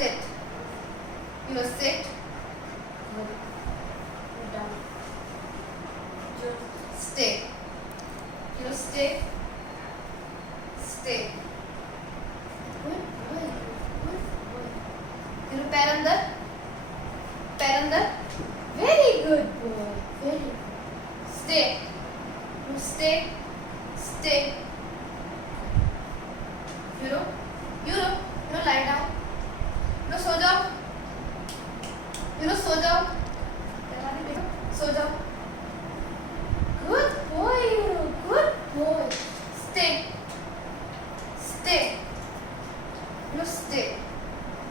sit. Sit. Down. Stay. Stay. Stay. Good boy. Good boy. पैर अंदर. Very good boy. Very good. Stay. Stay. Stay. Lie down. सो जाओ. सो जाओ. सो जाओ. Good boy. Good boy. Stay. Stay. Stay.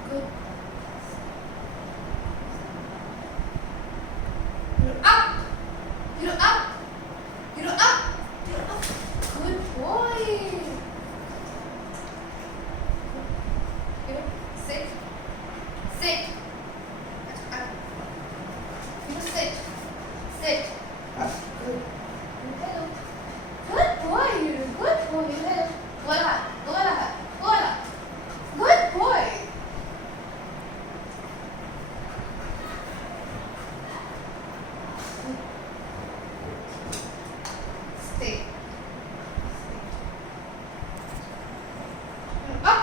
Good. Up. Up. Up. Good boy. Sit. Sit. Sit. Sit. Good. Hello. Good boy. Good boy. Hello. Bola. Good boy. Stay. Up.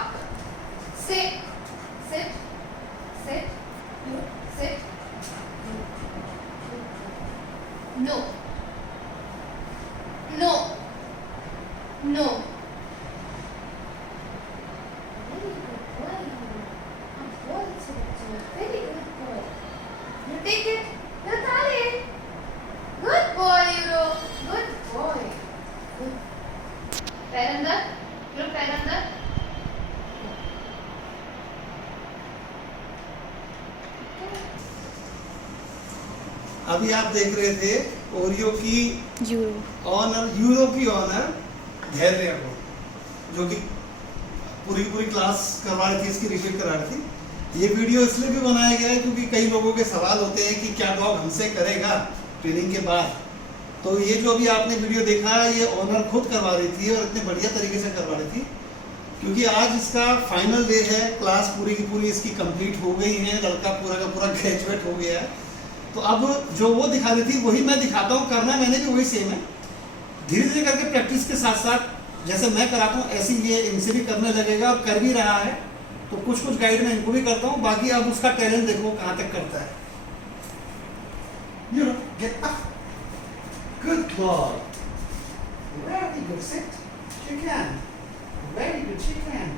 Sit. Sit. Sit. Sit. No. No. No. Very good boy. Boy, very good boy. You take it. You tie it. Good boy, Euro. Good boy. Good. पैर अंदर. पैर अंदर. अभी आप देख रहे थे Oreo की यूरो की ऑनर धैर्य को, जो कि पूरी क्लास करवा रही थी, इसकी रिव्यू करा रही थी। ये वीडियो इसलिए भी बनाया गया है क्योंकि कई लोगों के सवाल होते हैं कि क्या डॉग हमसे करेगा ट्रेनिंग के बाद। तो ये जो अभी आपने वीडियो देखा, ये ऑनर खुद करवा रही थी और इतने बढ़िया तरीके से करवा रही थी, क्योंकि आज इसका फाइनल डे है। क्लास पूरी की पूरी इसकी कंप्लीट हो गई है, लड़का पूरा का पूरा ग्रेजुएट हो गया है। तो अब जो वो दिखा रही थी वही मैं दिखाता हूँ। करना मैंने भी वही सेम है, धीरे धीरे करके प्रैक्टिस के साथ साथ जैसे मैं कराता हूँ ऐसे ये इनसे भी करने लगेगा और कर भी रहा है। तो कुछ गाइड मैं इनको भी करता हूँ, बाकी अब उसका टैलेंट देखो कहाँ तक करता है। Get up. Good boy. Very good. Sit. She can. Very good. She can.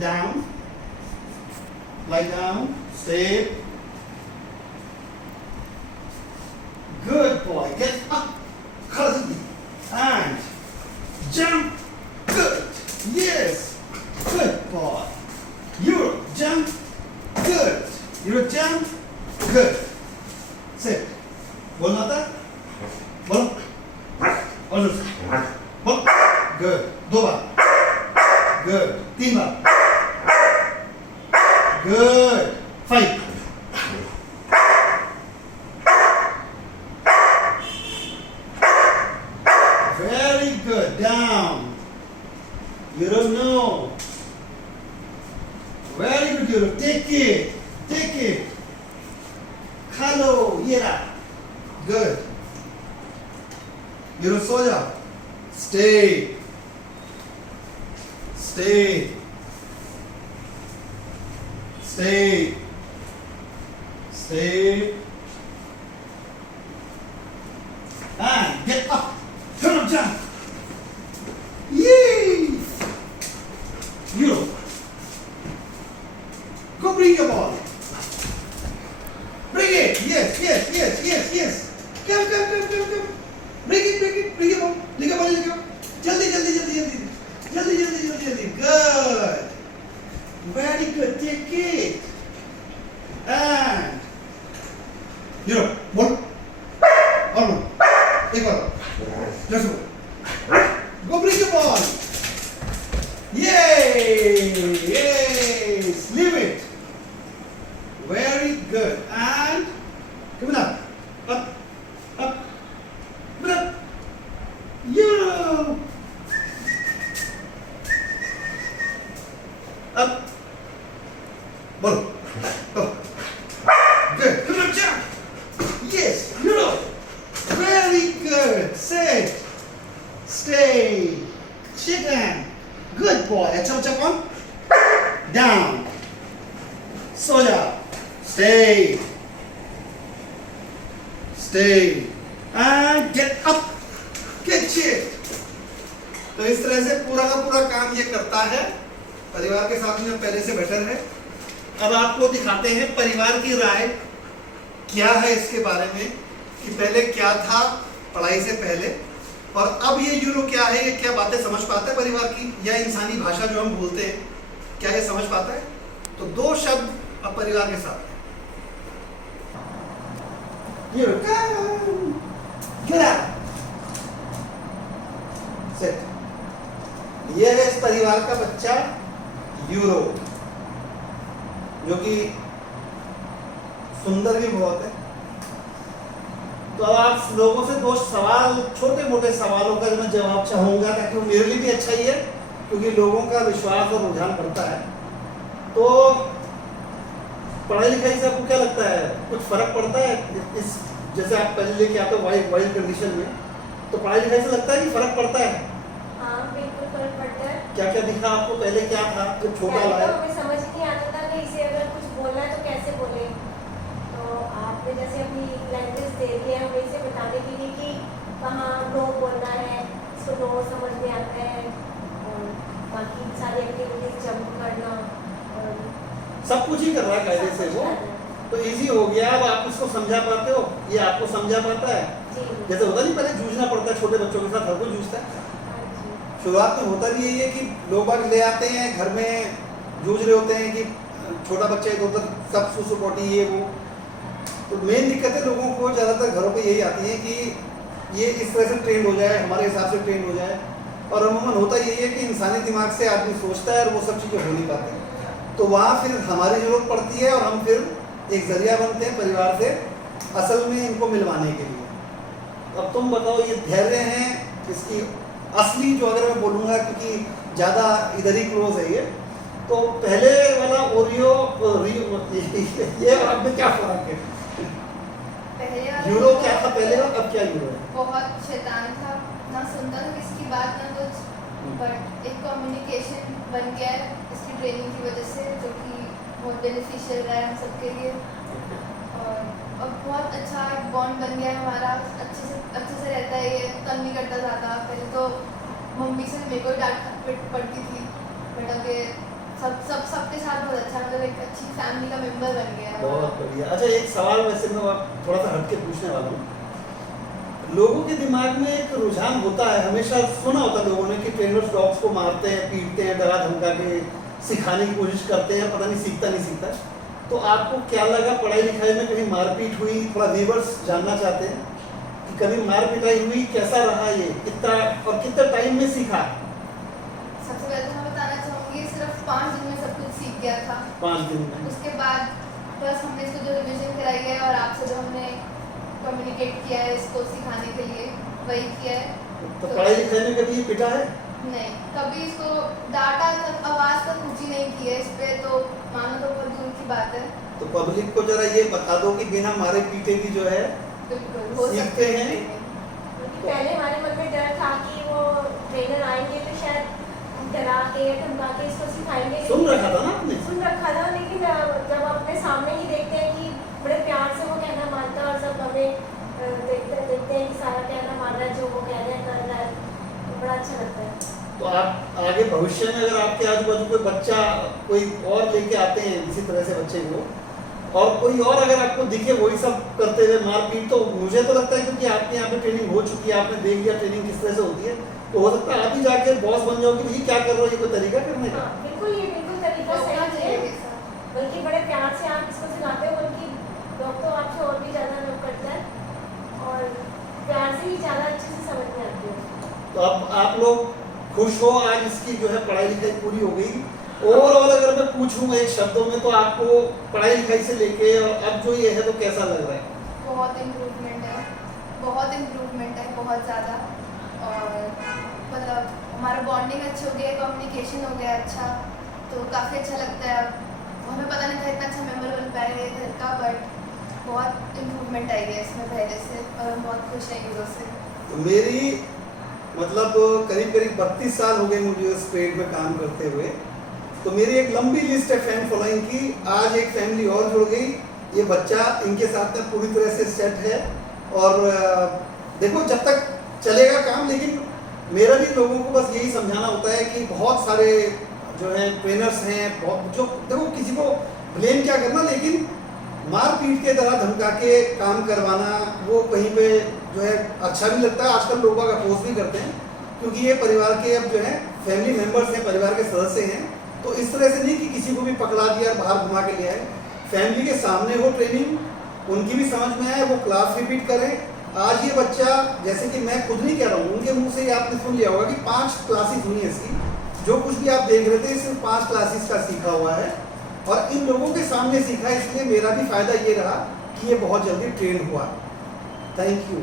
Down. Lie down. Stay. Good boy. Get up. And jump. Good. Yes. Good boy. You jump. Good. You jump. Good. Sit. बोलना था? बोलो. और बोल. Good. 2 bar. Good. 3 bar. Good. 5. Very good. Down. You don't know. Very good. You take it. Take it. Hello. Yeah. Good. You don't soja. Stay. Stay. Stay. Stay. And get up. Turn up, jump. Yay! You. Go bring your ball. Bring it. Yes. Come. Bring it. Bring your ball. Bring your ball. Jaldi. Good. Very good. Take it. And ball. All. Take ball. Let's go. Go bring your ball. Yay! Yes. Leave it. Very good. And come on up. Up. Yeah. Up. बोलो good बच्चा yes euro very good set stay chicken good boy अच्छा बच्चा कौन down so जा stay and get up get chit. तो इस तरह से पूरा का पूरा काम ये करता है। परिवार के साथ में पहले से बेटर है। अब आपको दिखाते हैं परिवार की राय क्या है इसके बारे में कि पहले क्या था पढ़ाई से पहले और अब ये यूरो क्या है, ये क्या बातें समझ पाता है परिवार की या इंसानी भाषा जो हम बोलते हैं क्या ये समझ पाता है। तो 2 शब्द अब परिवार के साथ यूरो सेट। ये है इस परिवार का बच्चा यूरो जो कि सुंदर भी बहुत है। तो अब आप लोगों से 2 सवाल छोटे मोटे सवालों का मैं जवाब चाहूंगा ताकि वो मेरे लिए भी अच्छा ही है क्योंकि लोगों का विश्वास और रुझान बढ़ता है। तो पढ़ाई लिखाई से आपको क्या लगता है कुछ फर्क पड़ता है इस जैसे आप पहले लेके आते हो वाइल्ड कंडीशन में तो पढ़ाई लिखाई से लगता है कि फर्क पड़ता है। हाँ बिल्कुल फर्क पड़ता है। क्या क्या दिखा आपको पहले क्या था जब छोटा पहले वाला तो हमें समझ नहीं आता था कि इसे अगर कुछ बोलना है तो कैसे बोले। तो आपने जैसे अपनी लैंग्वेज दे दी है हमें इसे बताने के लिए कि कहाँ नो बोलना है, इसको नो समझ में आता है और बाकी सारी एक्टिविटीज जंप करना और सब कुछ ही कर रहा है कायदे से वो तो इजी हो गया। अब आप इसको समझा पाते हो ये आपको समझा पाता है। जी जैसे होता नहीं पहले जूझना पड़ता है छोटे बच्चों के साथ हर कोई जूझता है। हाँ जी शुरुआत में होता भी यही है कि लोग बाग ले आते हैं घर में जूझ रहे होते हैं कि छोटा बच्चा इधर उधर सब सुसु पोटी ये वो। तो मेन दिक्कतें लोगों को ज़्यादातर घरों पे यही आती हैं कि ये इस तरह से ट्रेंड हो जाए हमारे हिसाब से ट्रेंड हो जाए और अमूमन होता यही है कि इंसानी दिमाग से आदमी सोचता है और वो सब चीज़ें हो नहीं पाती। तो वहाँ फिर हमारी ज़रूरत पड़ती है और हम फिर एक जरिया बनते हैं परिवार से असल में इनको मिलवाने के लिए। अब तुम बताओ ये धैर्य हैं इसकी असली जो अगर मैं बोलूँगा क्योंकि ज़्यादा इधर ही क्लोज है ये तो पहले वाला ओरियो ये और अब में क्या फर्क है। पहले वाला यूरो क्या था पहले और अब क्या यूरो है। बहुत शैतान था ना सुनता था किसकी बात ना कुछ बट एक कम्युनिकेशन बन गया है इसकी ट्रेनिंग की वजह से जो कि बहुत बेनिफिशियल रहा है हम सबके लिए और अब बहुत अच्छा एक बॉन्ड बन गया है हमारा अच्छे से रहता है ये तंग नहीं करता ज़्यादा। पहले तो मम्मी से मेरे को डांट पड़ती थी बट अब ये सबके साथ बहुत अच्छा मतलब एक अच्छी फैमिली का मेंबर बन गया है। बहुत बढ़िया। अच्छा एक सवाल वैसे मैं थोड़ा सा हटके पूछने वाला हूँ। लोगों के दिमाग में एक रुझान होता है हमेशा सुना होता है लोगों ने कि ट्रेनर्स डॉग्स को मारते हैं पीटते हैं डरा धमका के सिखाने की कोशिश करते हैं पता नहीं सीखता नहीं सीखता। तो आपको क्या लगा पढ़ाई लिखाई में कहीं मारपीट हुई थोड़ा व्यूअर्स जानना चाहते हैं कि कभी मार पिटाई हुई कैसा रहा ये कितना और कितना टाइम में सीखा। सबसे पहले तो मैं बताना चाहूँगी सिर्फ 5 दिन में सब कुछ सीख गया था। 5 दिन में उसके बाद प्लस हमने इसको जो रिविजन कराई है और आपसे जो हमने कम्युनिकेट किया है इसको सिखाने के लिए वही किया है। तो पढ़ाई लिखाई में कभी ये पिटा है नहीं कभी इसको डांटा तक आवाज़ तक ऊंची नहीं की है इस पे तो मानो तो बहुत दूर की बात है। तो पब्लिक को जरा ये बता दो कि बिना मारे पीटे भी जो है बिल्कुल हो सीखते सकते हैं। हैं। क्योंकि पहले हमारे मन में डर था कि वो ट्रेनर आएंगे तो शायद डरा के या धमका के इसको सिखाएंगे। सुन रखा था ना आपने सुन रखा था लेकिन जब अपने सामने ही देखते हैं कि बड़े प्यार से वो कहना मानता है और सब हमें देखते हैं कि सारा कहना मान रहा है जो वो कह रहे हैं कर रहा है तो बड़ा अच्छा लगता है। तो आप आगे भविष्य में अगर आपके आजू बाजू कोई बच्चा कोई और लेके आते हैं इसी तरह से बच्चे को और कोई और अगर आपको दिखे वही सब करते हुए मारपीट तो मुझे तो लगता है क्योंकि आपके यहाँ पे ट्रेनिंग हो चुकी है आपने देख लिया ट्रेनिंग किस तरह से होती है तो हो सकता है आप ही जाके बॉस बन जाओ कि भाई क्या कर रहे हो ये कोई तरीका करने का। हाँ बिल्कुल ये बिल्कुल तरीका होना सही चाहिए है ऐसा। बल्कि बड़े प्यार से आप इसको सिखाते हो बल्कि लोग तो आपसे और भी ज़्यादा लोग करते हैं और प्यार से ही ज़्यादा अच्छे से समझ में आती है। तो अब आप लोग खुश हो आज इसकी जो है पढ़ाई लिखाई पूरी हो गई। ओवरऑल अगर मैं पूछूं एक शब्दों में तो आपको पढ़ाई लिखाई से लेके और अब जो ये है तो कैसा लग रहा है। बहुत इम्प्रूवमेंट है बहुत ज़्यादा और मतलब हमारा बॉन्डिंग अच्छी हो गया कम्युनिकेशन हो गया अच्छा तो काफ़ी अच्छा लगता है। अब हमें पता नहीं था बहुत इम्प्रूवमेंट आई है इसमें पहले से, और हम बहुत खुश हैं यूरो से। तो मेरी मतलब करीब करीब 32 साल हो गए मुझे इस ट्रेड में काम करते हुए, तो मेरी एक लंबी लिस्ट है फैन फॉलोइंग की। आज एक फैमिली और जुड़ गई, ये बच्चा इनके साथ में पूरी तरह से सेट है। और देखो जब तक चलेगा काम, लेकिन मेरा भी लोगों को बस यही समझाना होता है कि बहुत सारे जो है ट्रेनर्स हैं, बहुत जो देखो किसी को ब्लेम क्या करना, लेकिन मार पीट के तरह धमका के काम करवाना वो कहीं पे जो है अच्छा भी लगता है। आजकल लोग अपोज भी करते हैं, क्योंकि ये परिवार के अब जो है फैमिली मेंबर्स हैं, परिवार के सदस्य हैं। तो इस तरह से नहीं कि किसी को भी पकड़ा दिया बाहर घुमा के ले आए, फैमिली के सामने हो ट्रेनिंग, उनकी भी समझ में आए, वो क्लास रिपीट करें। आज ये बच्चा, जैसे कि मैं खुद नहीं कह रहा हूँ, उनके मुंह से ही आपने सुन लिया होगा कि 5 क्लासेस हुई हैं इसकी। जो कुछ भी आप देख रहे थे सिर्फ 5 क्लासेस का सीखा हुआ है, और इन लोगों के सामने सीखा है, इसलिए मेरा भी फायदा ये रहा कि ये बहुत जल्दी ट्रेन हुआ। Thank you.